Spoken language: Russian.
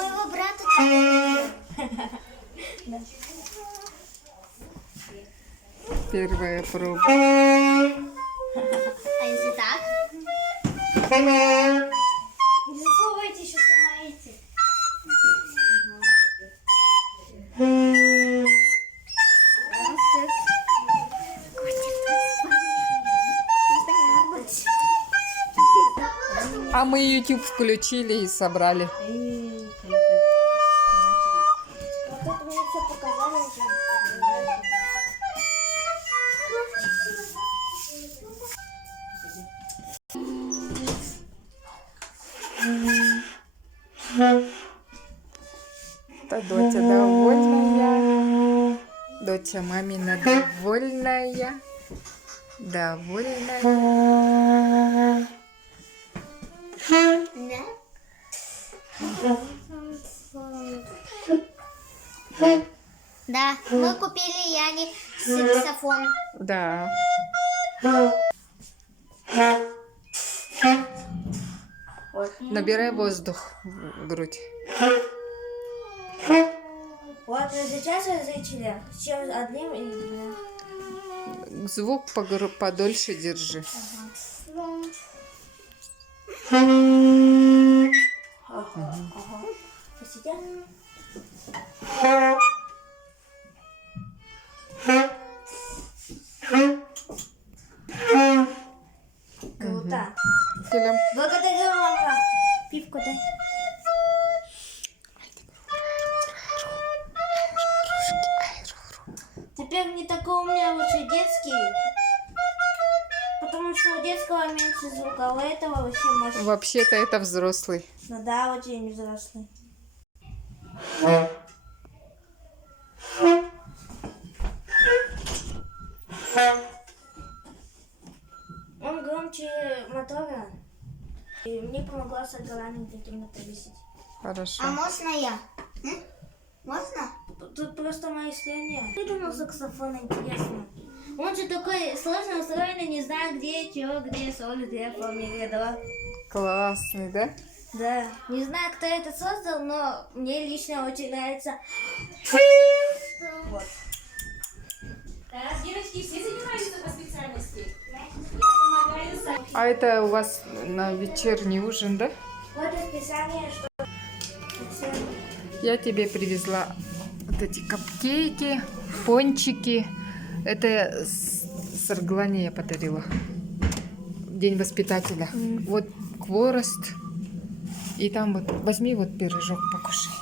моего брата. Первая проба. А если так? Не засовывайте, еще сломаете. А мы YouTube включили и собрали. Вот это мне все показали уже. Да, доча довольная. Доча мамина довольная. Довольная. Да, мы купили Яне саксофон. Да. Набирай воздух в грудь. Вот сейчас различили, с чем одним и двумя. Звук подольше держи. Посидя. Круто. Филим. Благодарю, мама. Пивку дай. Теперь не такой у меня лучше детский. Потому что у детского меньше звука, а у этого вообще мощно. Вообще-то это взрослый. Ну да, очень взрослый. Он громче мотора. И мне помогла с горами такими повесить. Хорошо. А можно я? Можно? Тут просто мои слоения. Придумал саксофон, интересно. Он же такой сложно устроенный, не знаю где, чего, где, соль, где, фа, ми, ре, до. Классный, да? Да. Не знаю, кто это создал, но мне лично очень нравится. Вот. Так, девочки, все занимаются по специальности? Я помогаю. А это у вас на вечерний ужин, да? Вот расписание, что... Я тебе привезла вот эти капкейки, пончики. Это Сарглане я подарила. День воспитателя. Вот хворост. И там вот возьми вот пирожок, покушай.